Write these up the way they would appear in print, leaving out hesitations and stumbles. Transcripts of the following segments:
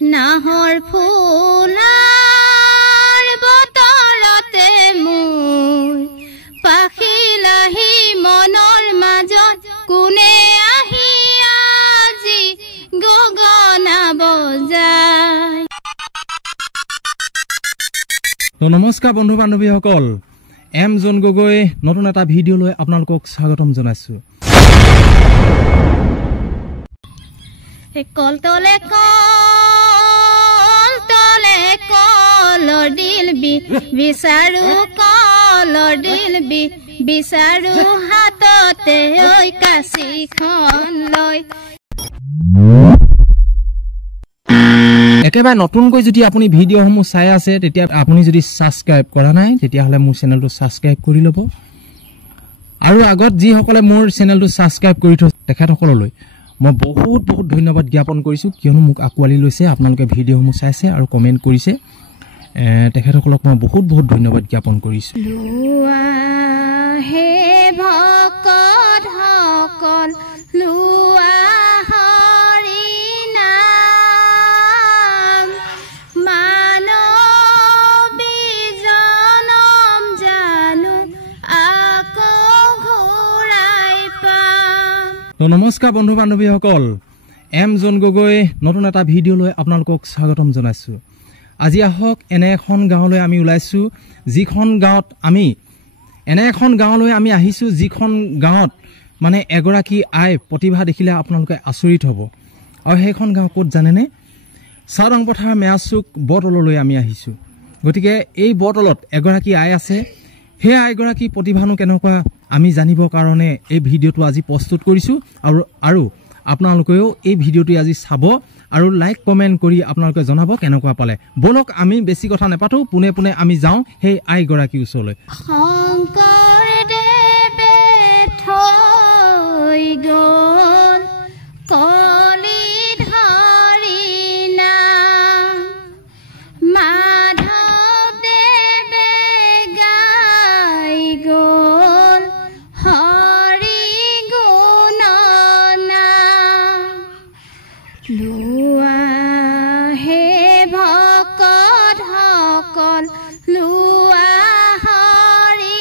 নাহৰ ফুলাৰ বতৰতে মোৰ পাখিলাহি মনৰ মাজত কোনে আহি আজি গগনা বজায়। তো নমস্কাৰ বন্ধু বান্ধৱীসকল, এম জন গগৈ নতুন এটা ভিডিঅ' লৈ আপোনালোকক স্বাগতম জনাইছো। কল তলে কলৰ দিল বিচাৰো কলৰ দিল বিচাৰো হাততে ঐ কাঁচিখন লৈ। একেবাৰে নতুনকৈ যদি আপুনি ভিডিঅ'সমূহ চাই আছে তেতিয়া আপুনি যদি ছাবস্ক্ৰাইব কৰা নাই তেতিয়াহ'লে মোৰ চেনেলটো ছাবস্ক্ৰাইব কৰি ল'ব। আৰু আগত যিসকলে মোৰ চেনেলটো ছাবস্ক্ৰাইব কৰি থৈছে তেখেতসকললৈ মই বহুত বহুত ধন্যবাদ জ্ঞাপন কৰিছোঁ, কিয়নো মোক আঁকোৱালি লৈছে, আপোনালোকে ভিডিঅ'সমূহ চাইছে আৰু কমেণ্ট কৰিছে। তেখেতসকলক মই বহুত বহুত ধন্যবাদ জ্ঞাপন কৰিছোঁ। হে ভকতসকল লোৱা হৰি নাম, মানৱী জনম জানো আকৌ ঘূৰাই পাম। তো নমস্কাৰ বন্ধু বান্ধৱীসকল, এম জন গগৈ নতুন এটা ভিডিঅ' লৈ আপোনালোকক স্বাগতম জনাইছোঁ। আজি আহক এনে এখন গাঁৱলৈ আমি ওলাইছোঁ, যিখন গাঁৱত এনে এখন গাঁৱলৈ আমি আহিছোঁ, যিখন গাঁৱত মানে এগৰাকী আই প্ৰতিভা দেখিলে আপোনালোকে আচৰিত হ'ব। আৰু সেইখন গাঁও ক'ত জানেনে? চাওদাং পথাৰ মেৰাচুক বৰতললৈ আমি আহিছোঁ। গতিকে এই বৰতলত এগৰাকী আই আছে, সেই আইগৰাকী প্ৰতিভানো কেনেকুৱা আমি জানিবৰ কাৰণে এই ভিডিঅ'টো আজি প্ৰস্তুত কৰিছোঁ। আৰু আপোনালোকেও এই ভিডিঅ'টো আজি চাব আৰু লাইক কমেণ্ট কৰি আপোনালোকে জনাব কেনেকুৱা পালে। বলক আমি বেছি কথা নাপাতোঁ, পোনে পোনে আমি যাওঁ সেই আইগৰাকীৰ ওচৰলৈ। শংকৰদেৱে থৈ গ'ল কলিত হৰি নাম, মাধৱদেৱে গাই গ'ল হৰি গুণ নাম। লোৱা হে ভকতসকল লোৱা হৰি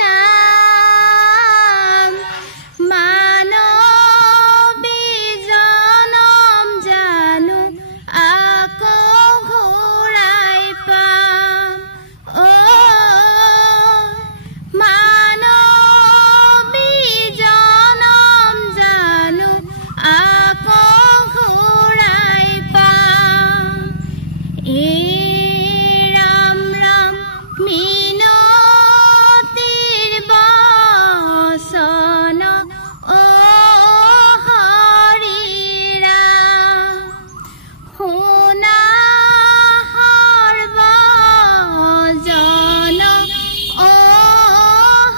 নাম, মানৱী জনম জানো আকৌ ঘূৰাই পাম। মানৱী জনম জানো আকৌ ঘূৰাই পাম। ৰাম ৰাম মিনতিৰ বচন হৰি ৰাম, শুনা সৰ্বজন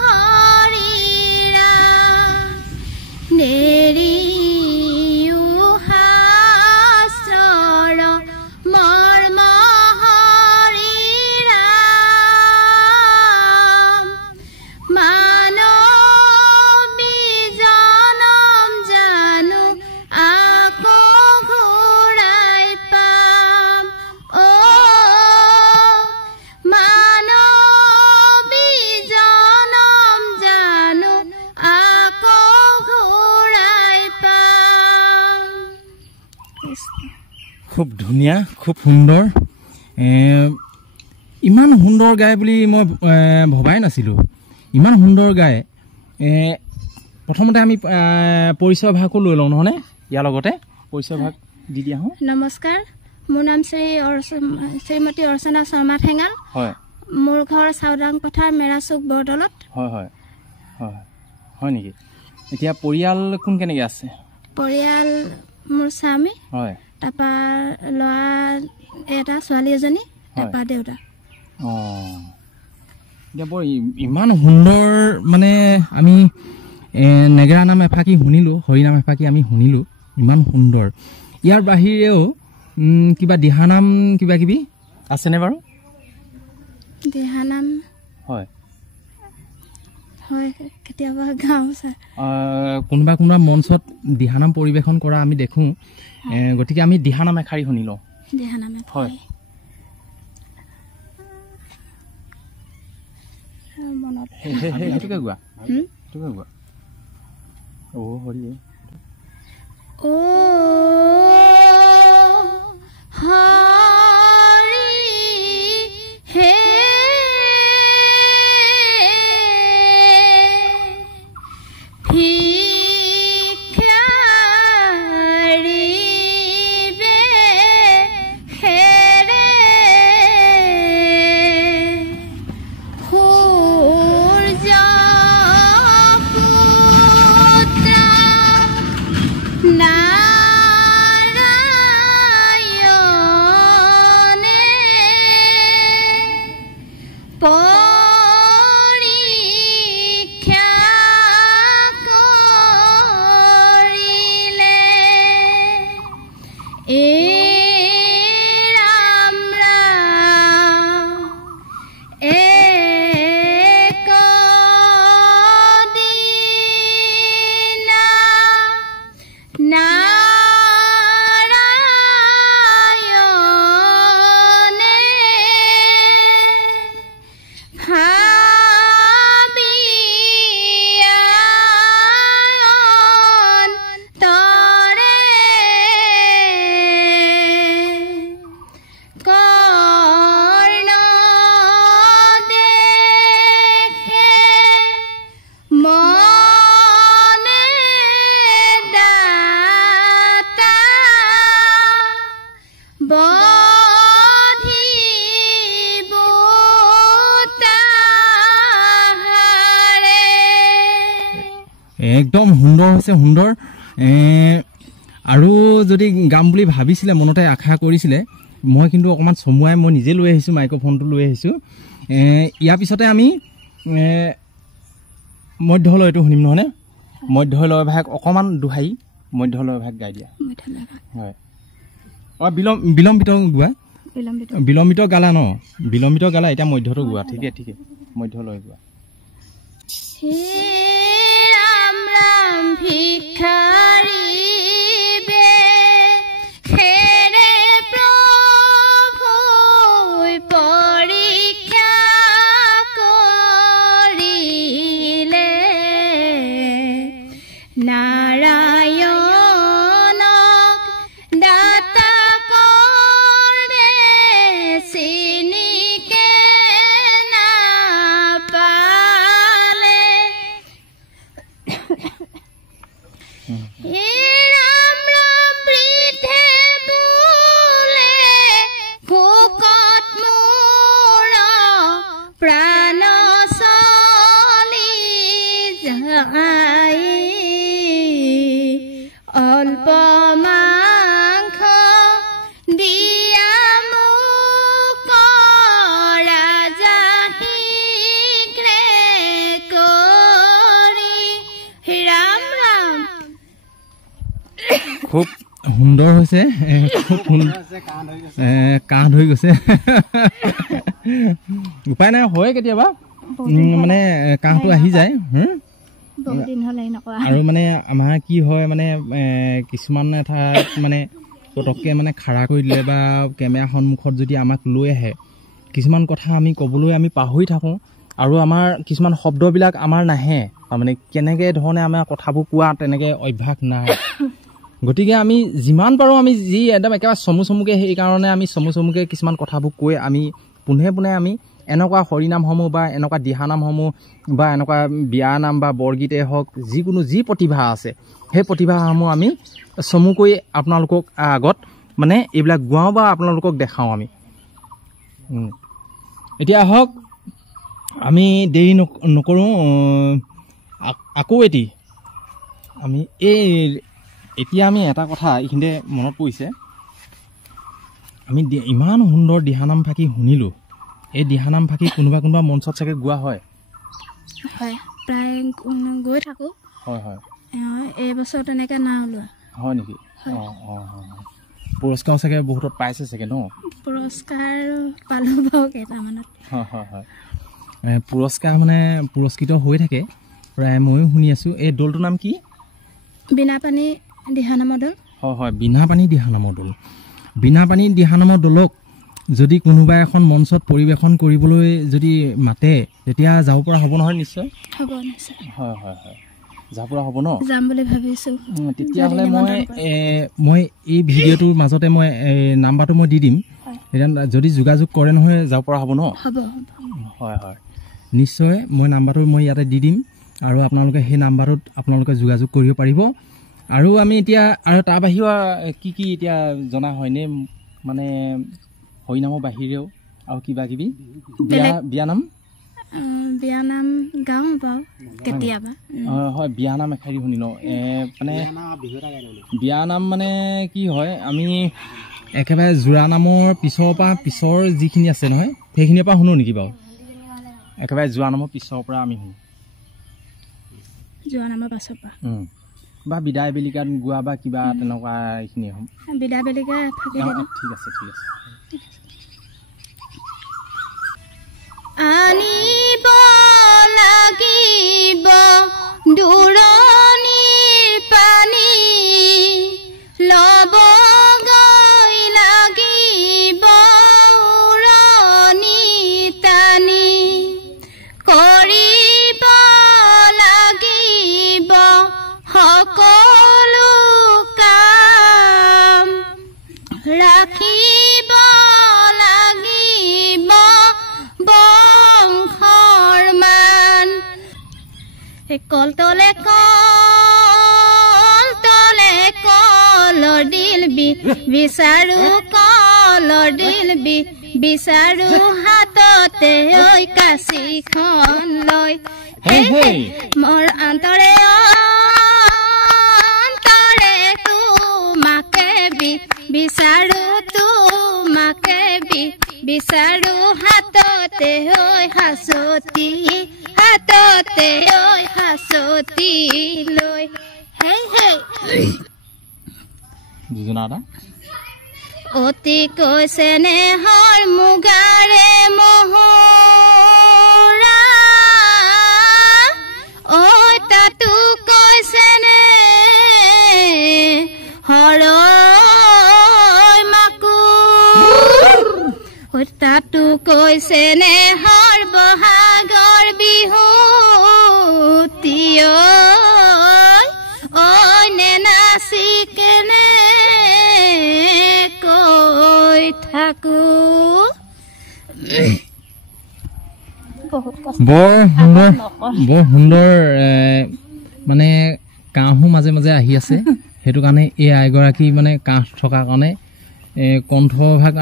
হৰি ৰাম, নেৰিও শাস্ত্ৰৰ মৰ্ম হৰি ৰাম, মানৱী জনম জানো আকৌ ঘূৰাই পাম। মানৱী জনম জানো আকৌ ঘূৰাই পাম। খুব ধুনীয়া, খুব সুন্দৰ। ইমান সুন্দৰ গায় বুলি মই ভবাই নাছিলোঁ, ইমান সুন্দৰ গায়। প্ৰথমতে আমি পৰিচয় ভাগো লৈ লওঁ নহয়নে? ইয়াৰ লগতে পৰিচয় ভাগ দি দিয়া হওঁ। নমস্কাৰ, মোৰ নাম শ্ৰীমতী অৰ্চনা শৰ্মা ঠেঙাল। হয়, মোৰ ঘৰ চাওদাং পথাৰ মেৰাচুক বৰতলত। হয় হয় হয় হয় নেকি? এতিয়া পৰিয়াল কোন কেনেকৈ আছে? পৰিয়াল মোৰ স্বামী, হয়, তাৰপৰা ল'ৰা এটা, ছোৱালী এজনী, তাৰপৰা দেউতা। অঁ, এতিয়া বৰ ইমান সুন্দৰ মানে আমি নেগেৰা নাম এফাকি শুনিলোঁ, হৰি নাম এফাকি আমি শুনিলোঁ, ইমান সুন্দৰ। ইয়াৰ বাহিৰেও কিবা দিহানাম কিবা কিবি আছেনে বাৰু? দিহানাম হয় হয়, কেতিয়াবা গাওঁ ছাৰ। কোনোবা কোনোবা মঞ্চত দিহানাম পৰিৱেশন কৰা আমি দেখোঁ, গতিকে আমি দিহানাম এষাৰি শুনি লওঁ। দিহানামে হয় মনত সেইটোকে গোৱা সেইটোকে গোৱা অ হৰি ও হৰি হে একদম সুন্দৰ হৈছে সুন্দৰ আৰু যদি গাম বুলি ভাবিছিলে মনতে আশা কৰিছিলে মই কিন্তু অকমান সমুৱাই মই নিজে লৈ আহিছো মাইক্ৰোফোনটো লৈ আহিছো ইয়াৰ পিছতে আমি মধ্যলয়টো শুনিম নহনে মধ্যলয় ভাগ অকমান দুহাই মধ্যলয় ভাগ গাই দিয়া হয় অ বিলম্বিত গোৱা বিলম্বিত গালা ন বিলম্বিত গালা এটা মধ্যটো গোৱা ঠিকে ঠিকে মধ্যলয় গোৱা ৰাম ভিখাৰি বে খেৰে প্ৰভু পৰীক্ষা কৰিলে নাৰায়ণ দাতা কৰে সিনিকে না পালে অল্প মাংস দিয়া মোক ৰাজা শীঘ্ৰে কৰি ৰাম ৰাম খুব সুন্দৰ হৈছে খুব কাহ ধৰি গৈছে উপায় নাই হয় কেতিয়াবা মানে কাহটো আহি যায় আৰু মানে আমাৰ কি হয় মানে কিছুমান ঠাইত মানে পটককে মানে খাৰা কৰি দিলে বা কেমেৰা সন্মুখত যদি আমাক লৈ আহে কিছুমান কথা আমি ক'বলৈ আমি পাহৰি থাকোঁ আৰু আমাৰ কিছুমান শব্দবিলাক আমাৰ নাহে তাৰমানে কেনেকৈ ধৰণে আমাৰ কথাবোৰ কোৱা তেনেকৈ অভ্যাস নাই গতিকে আমি যিমান পাৰোঁ আমি যি একদম একেবাৰে চমুকে সেইকাৰণে আমি চমুকে কিছুমান কথাবোৰ কৈ আমি পোনে আমি এনেকুৱা হৰিনামসমূহ বা এনেকুৱা দিহানামসমূহ বা এনেকুৱা বিয়ানাম বা বৰগীতে হওক যিকোনো যি প্ৰতিভা আছে সেই প্ৰতিভাসমূহ আমি চমুকৈ আপোনালোকক আগত মানে এইবিলাক গোৱাওঁ বা আপোনালোকক দেখাওঁ আমি এতিয়া আহক আমি দেৰি নকৰোঁ আকৌ আমি এতিয়া আমি এটা কথা এইখিনিতে মনত পৰিছে আমি ইমান সুন্দৰ দিহানাম ফাঁকি শুনিলোঁ এই দিহানাম ফাঁকি কোনোবা মঞ্চত চাগে গোৱা হয় হয় প্ৰায় গৈ থাকোঁ হয় হয় এইবছৰ তেনেকৈ নাই ওলোৱা হয় নেকি পুৰস্কাৰ চাগে বহুতত পাইছে চাগে ন পুৰস্কাৰ পালোঁ বাৰু কেইটামানত হয় পুৰস্কাৰ মানে পুৰস্কৃত হৈ থাকে প্ৰায় ময়ো শুনি আছোঁ এই দলটোৰ নাম কি বিনাপানী দিহানামৰ দল হয় বিনাপানী দিহানামৰ দল বিনা পানী দিহানামৰ দলক যদি কোনোবা এখন মঞ্চত পৰিৱেশন কৰিবলৈ যদি মাতে তেতিয়া যাব পৰা হ'ব নহয় নিশ্চয় হ'ব নিশ্চয় হয় হয় হয় যাব পৰা হ'ব ন যাম বুলি ভাবিছোঁ তেতিয়াহ'লে মই এই ভিডিঅ'টোৰ মাজতে মই নাম্বাৰটো মই দি দিম যদি যোগাযোগ কৰে নহয় যাব পৰা হ'ব ন হ'ব হয় হয় নিশ্চয় মই নাম্বাৰটো মই ইয়াতে দি দিম আৰু আপোনালোকে সেই নাম্বাৰটোত আপোনালোকে যোগাযোগ কৰিব পাৰিব আৰু আমি এতিয়া আৰু তাৰ বাহিৰেও কি কি এতিয়া জনা হয়নে মানে হৰিনামৰ বাহিৰেও আৰু কিবা কিবি বিয়ানাম গাওঁ বাৰু কেতিয়াবা হয় বিয়ানাম এষাৰি শুনি লওঁ মানে বিয়ানাম মানে কি হয় আমি একেবাৰে জোৰা নামৰ পিছৰ যিখিনি আছে নহয় সেইখিনিৰ পৰা শুনো নেকি বাৰু একেবাৰে জোৰা নামৰ পিছৰ পৰা আমি শুনো জোৰা নামৰ পাছৰ পৰা বা বিদায় বেলিকাত গোৱা বা কিবা তেনেকুৱা এইখিনি বিদায় বেলিকা ঠিক আছে আনিব লাগিব দূৰণিৰ পানী ল'ব গৈ লাগিব উৰণি টানি কৰিব লাগিব সকলো কাম ৰাখিব লাগিব বংশৰ মান কলতলে কলৰ দিল বিচাৰো কলৰ দিল বিচাৰো হাততে ঐ কাঁচিখন লৈ মোৰ অন্তৰে তোমাকে বিচাৰো তোমাকে বিচাৰো হাততে ঐ হাঁচতি হাততে ঐ হাঁচতি লৈ অতি কৈছে নেহৰ মুগাৰে মহুৰা ঐ তাতো কৈছে নে হৰ তাতো কৈছে নে হৰ বহাগৰ বিহু ঐ নে নাচি কেনে কৈ থাকো বৰ সুন্দৰ মানে কাহো মাজে মাজে আহি আছে সেইটো কাৰণে এই আইগৰাকী মানে কাহ থকাৰ কাৰণে কণ্ঠভাগ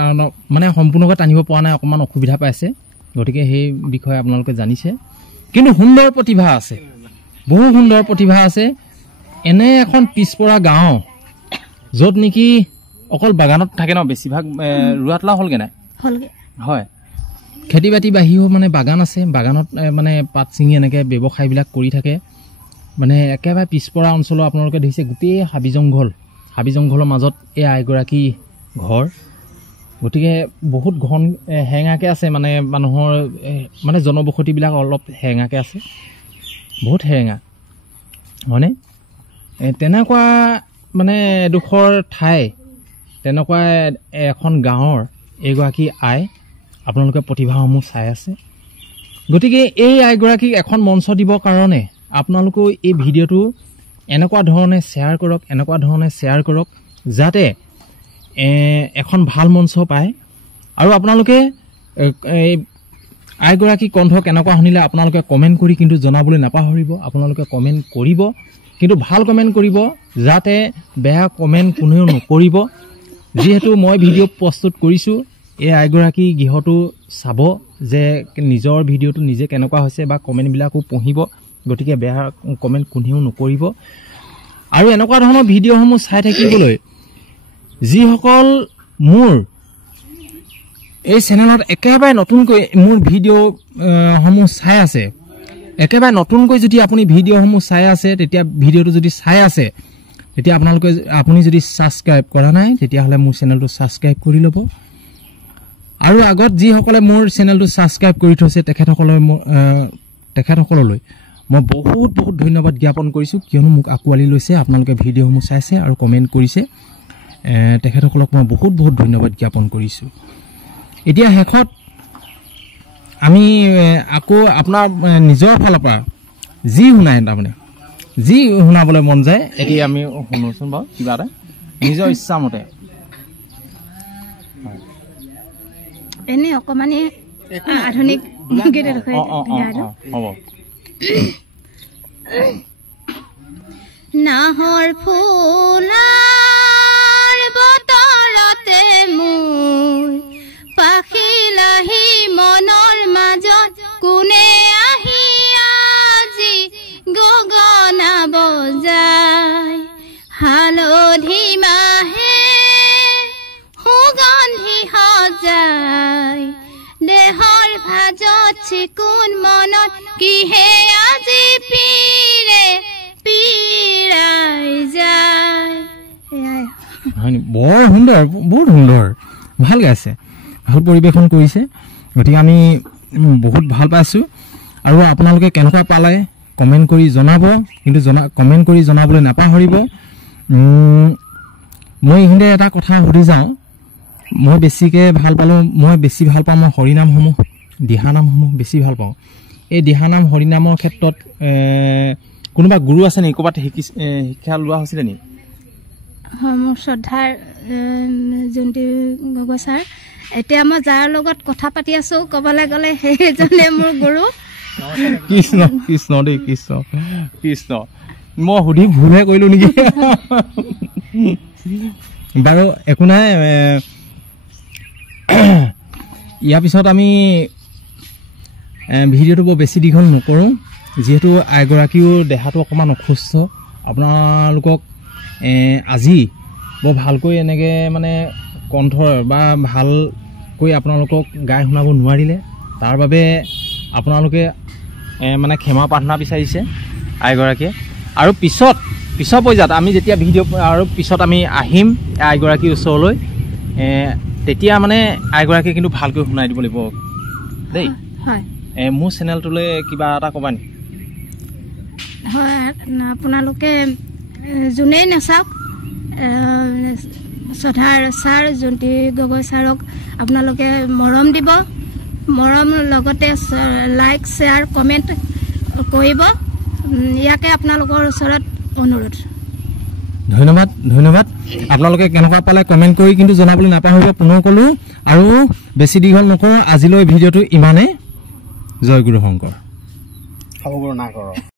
মানে সম্পূৰ্ণকৈ টানিব পৰা নাই অকণমান অসুবিধা পাইছে গতিকে সেই বিষয়ে আপোনালোকে জানিছে কিন্তু সুন্দৰ প্ৰতিভা আছে বহু সুন্দৰ প্ৰতিভা আছে এনে এখন পিছপৰা গাঁও য'ত নেকি অকল বাগানত থাকে ন বেছিভাগ ৰোৱাতলা হ'লগৈ নাই হয় খেতি বাতি বাহিৰেও মানে বাগান আছে বাগানত মানে পাত ছিঙি এনেকৈ ব্যৱসায়বিলাক কৰি থাকে মানে একেবাৰে পিছপৰা অঞ্চলৰ আপোনালোকে দেখিছে গোটেই হাবি জংঘলৰ মাজত এই আইগৰাকী ঘৰ গতিকে বহুত ঘন হেঙাকৈ আছে মানে মানুহৰ মানে জনবসতিবিলাক অলপ হেঙাকৈ আছে বহুত হেঙা হয়নে তেনেকুৱা মানে এডোখৰ ঠাই তেনেকুৱা এখন গাঁৱৰ এগৰাকী আই আপোনালোকে প্ৰতিভাসমূহ চাই আছে গতিকে এই আইগৰাকীক এখন মঞ্চ দিবৰ কাৰণে আপোনালোকেও এই ভিডিঅ'টো এনেকুৱা ধৰণে শ্বেয়াৰ কৰক যাতে এখন ভাল মঞ্চ পায় আৰু আপোনালোকে আইগৰাকী কণ্ঠ কেনেকুৱা শুনিলে আপোনালোকে কমেণ্ট কৰি কিন্তু জনাবলৈ নাপাহৰিব আপোনালোকে কমেণ্ট কৰিব কিন্তু ভাল কমেণ্ট কৰিব যাতে বেয়া কমেণ্ট কোনেও নকৰিব যিহেতু মই ভিডিঅ' প্ৰস্তুত কৰিছোঁ এই আইগৰাকী গৃহটো চাব যে নিজৰ ভিডিঅ'টো নিজে কেনেকুৱা হৈছে বা কমেণ্টবিলাকো পঢ়িব গতিকে বেয়া কমেণ্ট কোনেও নকৰিব আৰু এনেকুৱা ধৰণৰ ভিডিঅ'সমূহ চাই থাকিবলৈ যিসকল মোৰ এই চেনেলত একেবাৰে নতুনকৈ মোৰ ভিডিঅ'সমূহ চাই আছে একেবাৰে নতুনকৈ যদি আপুনি ভিডিঅ'সমূহ চাই আছে তেতিয়া ভিডিঅ'টো যদি চাই আছে তেতিয়া আপুনি যদি ছাবস্ক্ৰাইব কৰা নাই তেতিয়াহ'লে মোৰ চেনেলটো ছাবস্ক্ৰাইব কৰি ল'ব আৰু আগত যিসকলে মোৰ চেনেলটো ছাবস্ক্ৰাইব কৰি থৈছে তেখেতসকললৈ মই বহুত ধন্যবাদ জ্ঞাপন কৰিছোঁ কিয়নো মোক আঁকোৱালি লৈছে আপোনালোকে ভিডিঅ'সমূহ চাইছে আৰু কমেণ্ট কৰিছে তেখেতসকলক মই বহুত বহুত ধন্যবাদ জ্ঞাপন কৰিছোঁ। এতিয়া শেষত আমি আকৌ আপোনাৰ নিজৰ ফালৰ পৰা যি শুনাই তাৰমানে যি শুনাবলৈ মন যায় এতিয়া আমি শুনোচোন বাৰু কিবা এটা নিজৰ ইচ্ছামতে এনে অকমানে আধুনিক গীত হ'ব। নাহৰ ফুলাৰ বতৰতে মোৰ পাখিলাহি মনৰ মাজত কোনে আহি আজি গগনা বজাই হালধি মাহে সুগন্ধি সজাই দেহৰ ভাজত চিকুণ মনত কিহে আজি পীৰাই যায়। বৰ সুন্দৰ, বহুত সুন্দৰ, ভাল গাইছে, ভাল পৰিৱেশন কৰিছে। গতিকে আমি বহুত ভাল পাইছোঁ আৰু আপোনালোকে কেনেকুৱা পালে কমেণ্ট কৰি জনাব, কিন্তু কমেণ্ট কৰি জনাবলৈ নাপাহৰিব। মই এইখিনিতে এটা কথা সুধি যাওঁ, মই বেছিকৈ ভাল পালোঁ, মই বেছি ভাল পাওঁ মই হৰিনামসমূহ, দিহানামসমূহ বেছি ভাল পাওঁ। এই দিহানাম হৰিনামৰ ক্ষেত্ৰত কোনোবা গুৰু আছে নেকি, ক'ৰবাত শিক্ষা লোৱা হৈছিলে নেকি? মোৰ শ্ৰদ্ধাৰ জয়ন্তী গগৈ ছাৰ, এতিয়া মই যাৰ লগত কথা পাতি আছো ক'বলৈ গ'লে সেইজনে মোৰ গুৰু। কৃষ্ণ কৃষ্ণ দেই, কৃষ্ণ কৃষ্ণ, মই সুধি ভুলহে কৰিলোঁ নেকি? বাৰু একো নাই, ইয়াৰ পিছত আমি ভিডিঅ'টো বৰ বেছি দীঘল নকৰোঁ, যিহেতু আইগৰাকীও দেহাটো অকণমান অসুস্থ। আপোনালোকক আজি বৰ ভালকৈ এনেকৈ মানে কণ্ঠৰ বা ভালকৈ আপোনালোকক গাই শুনাব নোৱাৰিলে, তাৰ বাবে আপোনালোকে মানে ক্ষমা প্ৰাৰ্থনা বিচাৰিছে আইগৰাকীয়ে। আৰু পিছৰ পৰ্যায়ত আমি যেতিয়া ভিডিঅ' আৰু পিছত আমি আহিম আইগৰাকীৰ ওচৰলৈ, তেতিয়া মানে আইগৰাকীয়ে কিন্তু ভালকৈ শুনাই দিব লাগিব দেই। মোৰ চেনেলটোলৈ কিবা এটা ক'বা নেকি? হয়, আপোনালোকে যোনেই নাচাওক শ্ৰদ্ধাৰ ছাৰ জয়ন্তী গগৈ ছাৰক আপোনালোকে মৰম দিব, মৰম লগতে লাইক শ্বেয়াৰ কমেণ্ট কৰিব, ইয়াকে আপোনালোকৰ ওচৰত অনুৰোধ। ধন্যবাদ ধন্যবাদ। আপোনালোকে কেনেকুৱা পালে কমেণ্ট কৰি কিন্তু জনাবলৈ নাপাহৰিব, পুনৰ ক'লোঁ। আৰু বেছি দীঘল নকৰোঁ, আজিলৈ ভিডিঅ'টো ইমানেই। জয় গুৰু শংকৰ।